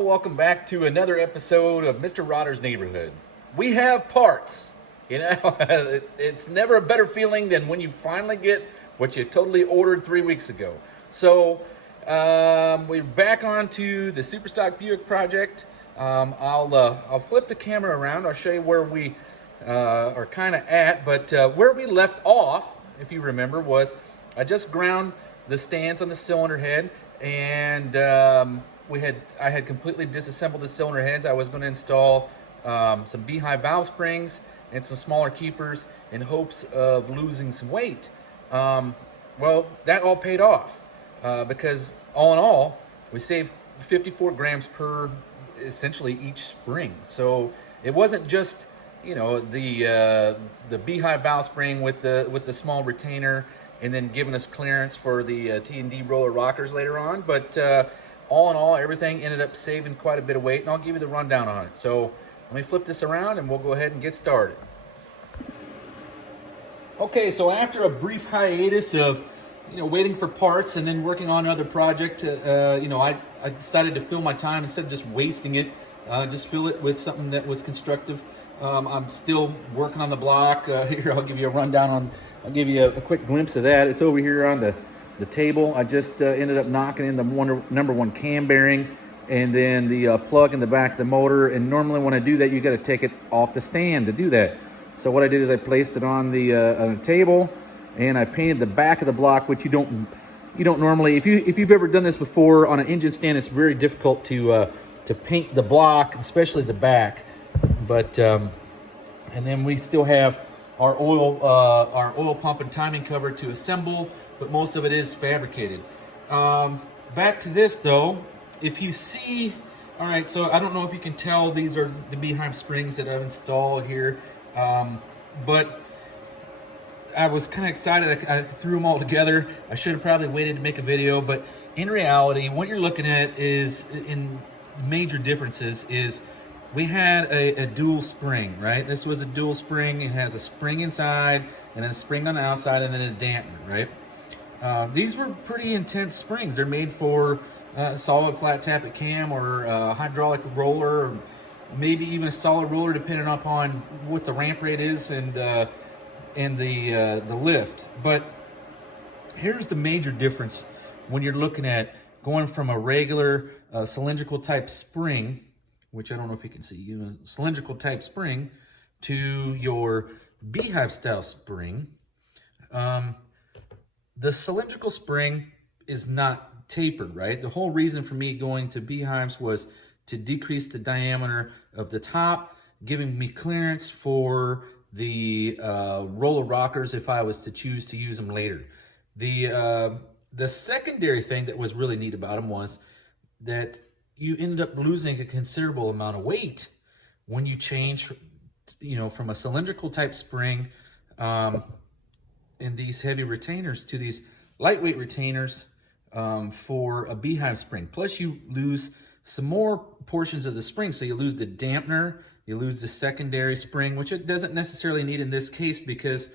all, welcome back to another episode of Mr. Rodder's Neighborhood. We have parts. It's never a better feeling than when you finally get what you totally ordered 3 weeks ago. So we're back onto the Superstock Buick project. I'll flip the camera around. I'll show you where we are kind of at, but where we left off, if you remember, was I just ground the stands on the cylinder head, and I had completely disassembled the cylinder heads. I was going to install some beehive valve springs and some smaller keepers in hopes of losing some weight. Well, that all paid off because all in all, we saved 54 grams per essentially each spring. So it wasn't just, you know, the beehive valve spring with the small retainer and then giving us clearance for the T&D roller rockers later on, but all in all, everything ended up saving quite a bit of weight, and I'll give you the rundown on it. So let me flip this around and we'll go ahead and get started. Okay, so after a brief hiatus of, you know, waiting for parts and then working on another project, I decided to fill my time instead of just wasting it, just fill it with something that was constructive. I'm still working on the block. Here, I'll give you a rundown I'll give you a quick glimpse of that. It's over here on the table. I just ended up knocking in the number one cam bearing and then the plug in the back of the motor. And normally when I do that, you got to take it off the stand to do that. So what I did is I placed it on the table, and I painted the back of the block, which you don't normally. If you've ever done this before on an engine stand, it's very difficult to paint the block, especially the back. But and then we still have our oil pump and timing cover to assemble, but most of it is fabricated. Back to this though, if you see, all right, so I don't know if you can tell, these are the beehive springs that I've installed here, but I was kind of excited. I threw them all together. I should have probably waited to make a video, but in reality, what you're looking at is, in major differences, is we had a dual spring, right? This was a dual spring. It has a spring inside and then a spring on the outside and then a dampener, right? These were pretty intense springs. They're made for solid flat tappet cam or hydraulic roller, or maybe even a solid roller, depending upon what the ramp rate is and the lift. But here's the major difference when you're looking at going from a regular cylindrical type spring, which I don't know if you can see, cylindrical type spring, to your beehive style spring. The cylindrical spring is not tapered, right? The whole reason for me going to beehives was to decrease the diameter of the top, giving me clearance for the roller rockers if I was to choose to use them later. The secondary thing that was really neat about them was that you ended up losing a considerable amount of weight when you change, from a cylindrical type spring in these heavy retainers to these lightweight retainers for a beehive spring. Plus you lose some more portions of the spring. So you lose the dampener, you lose the secondary spring, which it doesn't necessarily need in this case because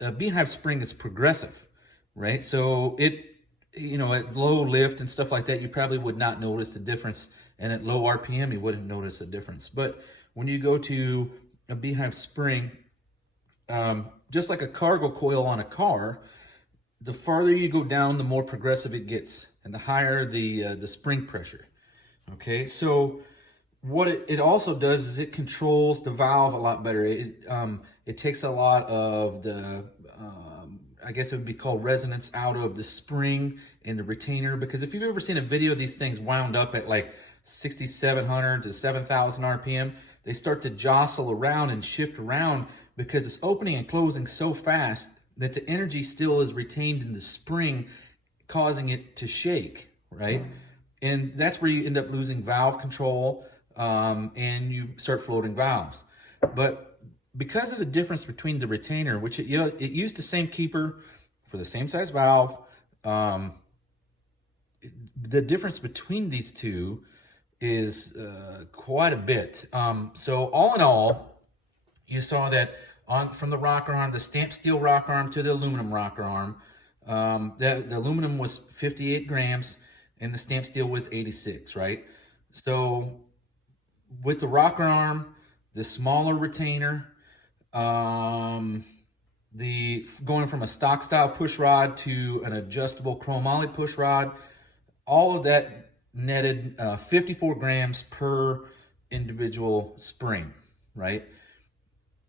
a beehive spring is progressive, right? So at low lift and stuff like that, you probably would not notice the difference. And at low RPM, you wouldn't notice a difference. But when you go to a beehive spring, just like a cargo coil on a car, the farther you go down, the more progressive it gets and the higher the spring pressure. Okay, so what it also does is it controls the valve a lot better. It takes a lot of the, I guess it would be called resonance, out of the spring and the retainer. Because if you've ever seen a video of these things wound up at like 6,700 to 7,000 RPM, they start to jostle around and shift around because it's opening and closing so fast that the energy still is retained in the spring, causing it to shake, right? And that's where you end up losing valve control, and you start floating valves. But because of the difference between the retainer, which it used the same keeper for the same size valve, the difference between these two is quite a bit. So all in all, you saw that from the rocker arm, the stamped steel rocker arm to the aluminum rocker arm, the aluminum was 58 grams and the stamped steel was 86, right? So with the rocker arm, the smaller retainer, the going from a stock style push rod to an adjustable chromoly push rod, all of that netted 54 grams per individual spring, right?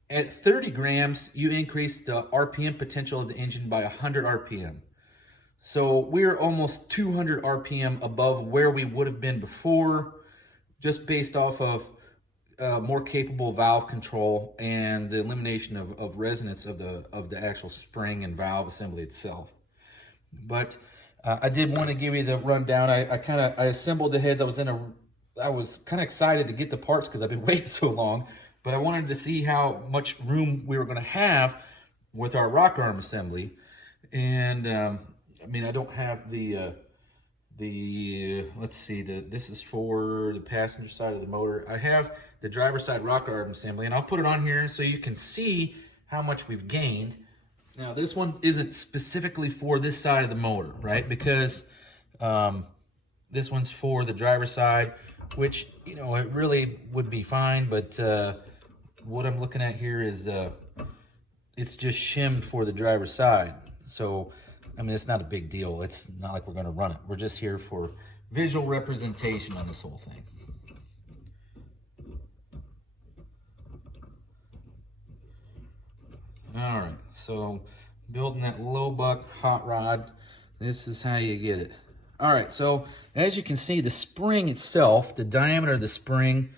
At 30 grams, you increase the RPM potential of the engine by 100 RPM. So we're almost 200 RPM above where we would have been before, just based off of more capable valve control and the elimination of resonance of the actual spring and valve assembly itself. But I did want to give you the rundown. I assembled the heads. I was kind of excited to get the parts because I've been waiting so long, but I wanted to see how much room we were going to have with our rocker arm assembly. And I mean, I don't have let's see, this is for the passenger side of the motor. I have the driver's side rocker arm assembly, and I'll put it on here so you can see how much we've gained. Now, this one isn't specifically for this side of the motor, right? Because this one's for the driver's side, which, you know, it really would be fine, but what I'm looking at here is it's just shimmed for the driver's side. So, I mean, it's not a big deal. It's not like we're going to run it. We're just here for visual representation on this whole thing. All right, so building that low buck hot rod, this is how you get it. All right, so as you can see, the spring itself, the diameter of the spring,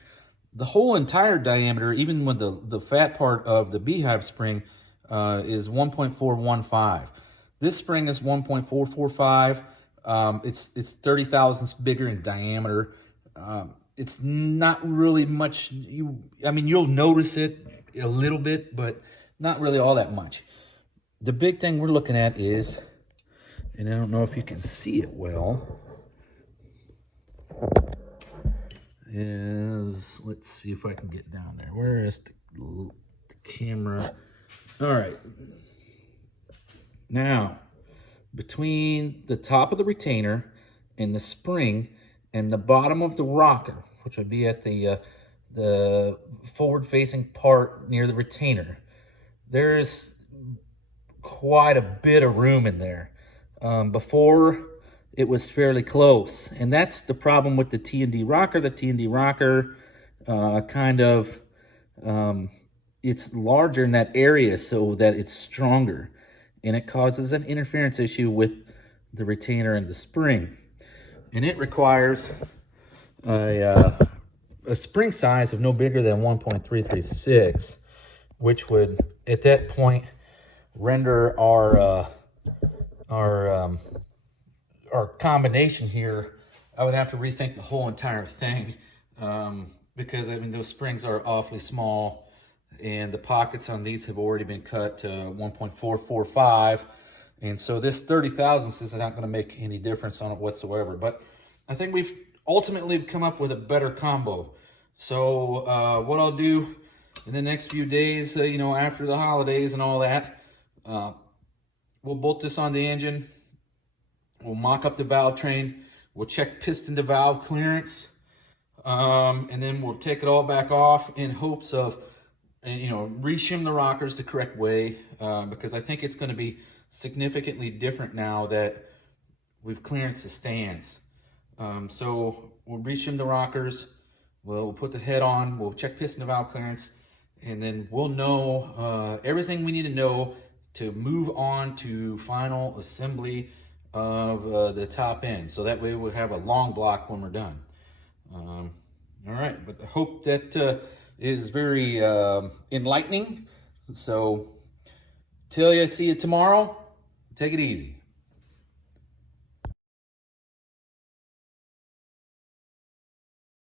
the whole entire diameter, even with the fat part of the beehive spring, is 1.415. This spring is 1.445. It's 30 thousandths bigger in diameter. It's not really much. I mean, you'll notice it a little bit, but not really all that much. The big thing we're looking at is, and I don't know if you can see it well, is, let's see if I can get down there. Where is the camera? All right. Now, between the top of the retainer and the spring and the bottom of the rocker, which would be at the forward-facing part near the retainer, there's quite a bit of room in there. Before, it was fairly close, and that's the problem with the T&D rocker. The T&D rocker it's larger in that area so that it's stronger, and it causes an interference issue with the retainer and the spring. And it requires a spring size of no bigger than 1.336, which would, at that point, render our combination here. I would have to rethink the whole entire thing, because I mean, those springs are awfully small, and the pockets on these have already been cut to 1.445, and so this 30 thousandths is not going to make any difference on it whatsoever. But I think we've ultimately come up with a better combo. So what I'll do in the next few days, you know, after the holidays and all that, we'll bolt this on the engine, we'll mock up the valve train, we'll check piston to valve clearance, and then we'll take it all back off in hopes of, you know, reshim the rockers the correct way, because I think it's going to be significantly different now that we've clearanced the stands. So we'll reshim the rockers, we'll put the head on, we'll check piston to valve clearance, and then we'll know everything we need to know to move on to final assembly of the top end. So that way we'll have a long block when we're done. All right, but I hope that is very enlightening. So till I see you tomorrow, take it easy.